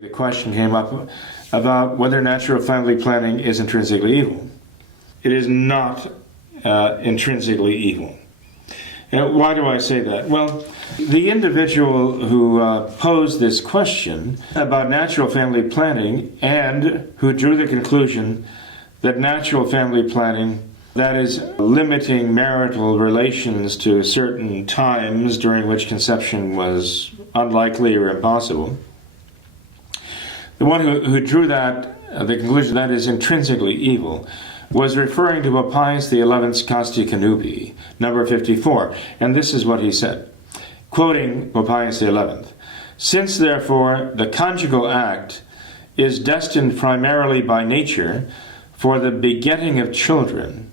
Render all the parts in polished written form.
The question came up about whether natural family planning is intrinsically evil. It is not intrinsically evil. And why do I say that? Well, the individual who posed this question about natural family planning and who drew the conclusion that natural family planning, that is, limiting marital relations to certain times during which conception was unlikely or impossible, the one who drew that, the conclusion that is intrinsically evil, was referring to Pope Pius XI's Casti Connubii, number 54. And this is what he said, quoting Pope Pius XI. "Since, therefore, the conjugal act is destined primarily by nature for the begetting of children,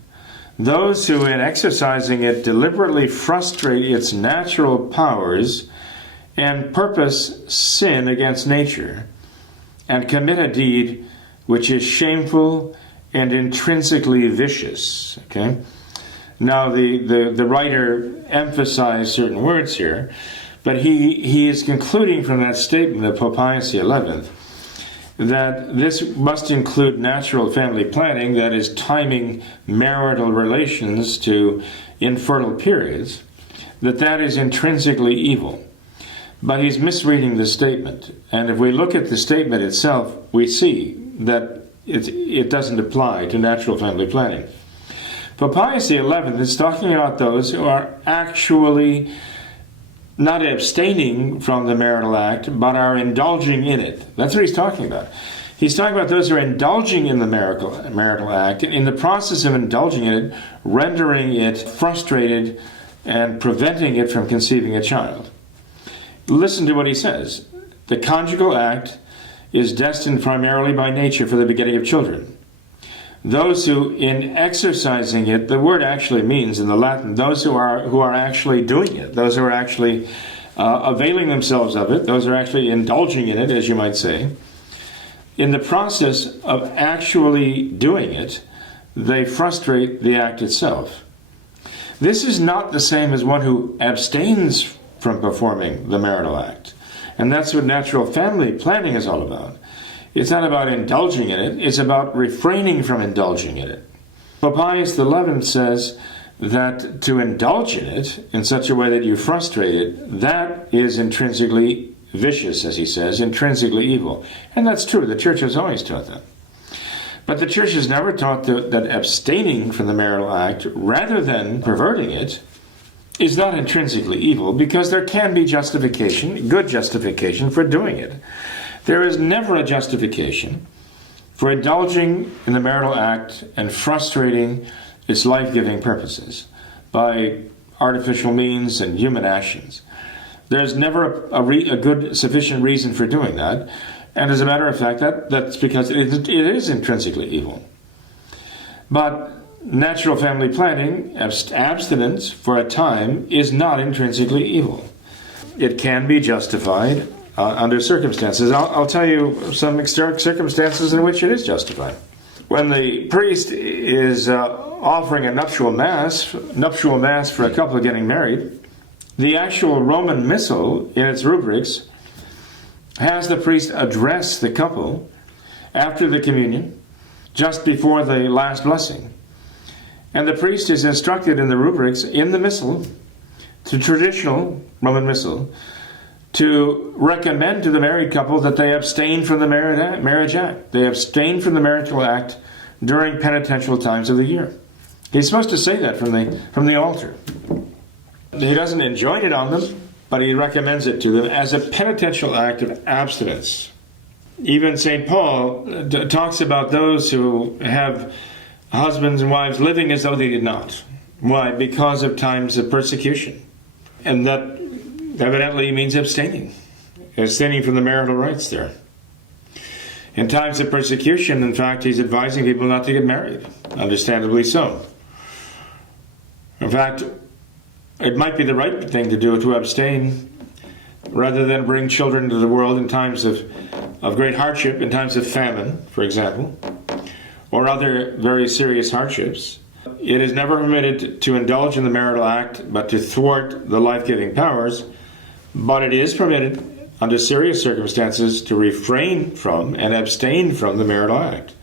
those who in exercising it deliberately frustrate its natural powers and purpose sin against nature, and commit a deed which is shameful and intrinsically vicious." Okay? Now the writer emphasized certain words here, but he is concluding from that statement of Pope Pius XI that this must include natural family planning, that is, timing marital relations to infertile periods, that is intrinsically evil. But he's misreading the statement. And if we look at the statement itself, we see that it doesn't apply to natural family planning. Pope Pius XI is talking about those who are actually not abstaining from the marital act, but are indulging in it. That's what he's talking about. He's talking about those who are indulging in the marital act, and in the process of indulging in it, rendering it frustrated and preventing it from conceiving a child. Listen to what he says. The conjugal act is destined primarily by nature for the begetting of children. Those who, in exercising it, the word actually means in the Latin, those who are actually doing it, those who are actually availing themselves of it, those who are actually indulging in it, as you might say, in the process of actually doing it, they frustrate the act itself. This is not the same as one who abstains from performing the marital act. And that's what natural family planning is all about. It's not about indulging in it, it's about refraining from indulging in it. Pope Pius XI says that to indulge in it in such a way that you frustrate it, that is intrinsically vicious, as he says, intrinsically evil. And that's true, the Church has always taught that. But the Church has never taught that abstaining from the marital act, rather than perverting it, is not intrinsically evil, because there can be justification, good justification, for doing it. There is never a justification for indulging in the marital act and frustrating its life-giving purposes by artificial means and human actions. There's never a good, sufficient reason for doing that, and as a matter of fact, that's because it is intrinsically evil. But natural family planning, abstinence for a time, is not intrinsically evil. It can be justified under circumstances. I'll tell you some circumstances in which it is justified. When the priest is offering a nuptial mass for a couple getting married, the actual Roman Missal in its rubrics has the priest address the couple after the communion, just before the last blessing. And the priest is instructed in the rubrics, in the Missal, to traditional Roman Missal, to recommend to the married couple that they abstain from the marriage act. They abstain from the marital act during penitential times of the year. He's supposed to say that from the altar. He doesn't enjoin it on them, but he recommends it to them as a penitential act of abstinence. Even St. Paul talks about those who have husbands and wives living as though they did not. Why? Because of times of persecution. And that evidently means abstaining from the marital rights there. In times of persecution, in fact, he's advising people not to get married, understandably so. In fact, it might be the right thing to do, to abstain, rather than bring children into the world in times of great hardship, in times of famine, for example, or other very serious hardships. It is never permitted to indulge in the marital act, but to thwart the life-giving powers. But it is permitted under serious circumstances, to refrain from and abstain from the marital act.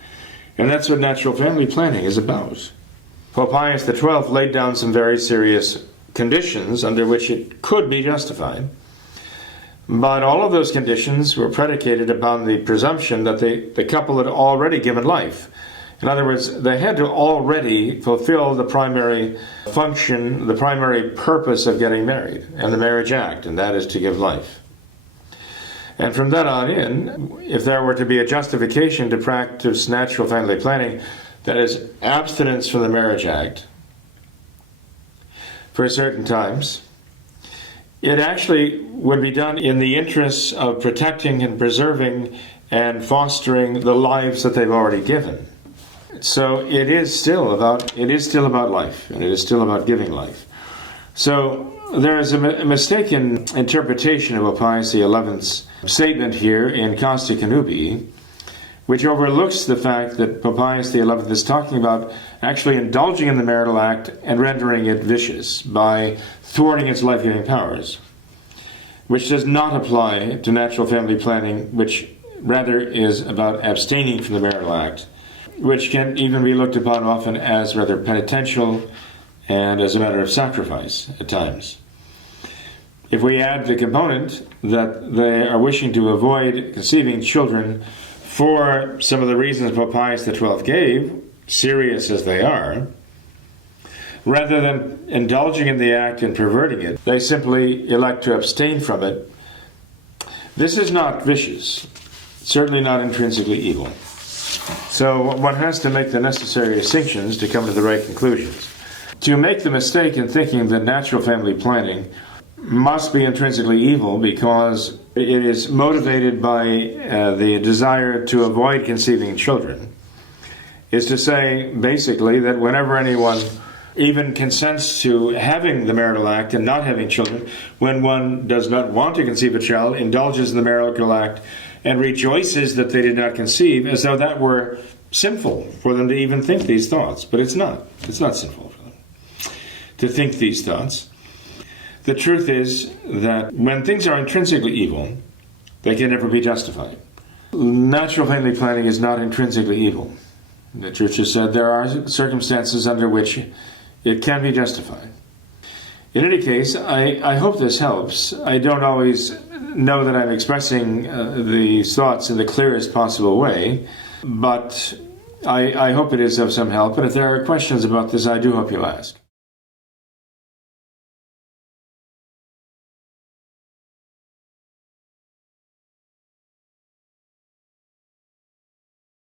And that's what natural family planning is about. Pope Pius XII laid down some very serious conditions under which it could be justified. But all of those conditions were predicated upon the presumption that the couple had already given life. In other words, they had to already fulfill the primary function, the primary purpose of getting married, and the marriage act, and that is to give life. And from that on in, if there were to be a justification to practice natural family planning, that is abstinence from the marriage act for certain times, it actually would be done in the interests of protecting and preserving and fostering the lives that they've already given. So it is still about life, and it is still about giving life. So there is a mistaken interpretation of Pope Pius XI's statement here in Casti Connubii, which overlooks the fact that Pope Pius XI is talking about actually indulging in the marital act and rendering it vicious by thwarting its life-giving powers, which does not apply to natural family planning, which rather is about abstaining from the marital act, which can even be looked upon often as rather penitential and as a matter of sacrifice at times. If we add the component that they are wishing to avoid conceiving children for some of the reasons Pope Pius XII gave, serious as they are, rather than indulging in the act and perverting it, they simply elect to abstain from it. This is not vicious, certainly not intrinsically evil. So one has to make the necessary distinctions to come to the right conclusions. To make the mistake in thinking that natural family planning must be intrinsically evil because it is motivated by the desire to avoid conceiving children is to say, basically, that whenever anyone even consents to having the marital act and not having children, when one does not want to conceive a child, indulges in the marital act and rejoices that they did not conceive, as though that were sinful for them to even think these thoughts. But it's not. It's not sinful for them to think these thoughts. The truth is that when things are intrinsically evil, they can never be justified. Natural family planning is not intrinsically evil. The Church has said there are circumstances under which it can be justified. In any case, I hope this helps. I don't always know that I'm expressing these thoughts in the clearest possible way, but I hope it is of some help. And if there are questions about this, I do hope you'll ask.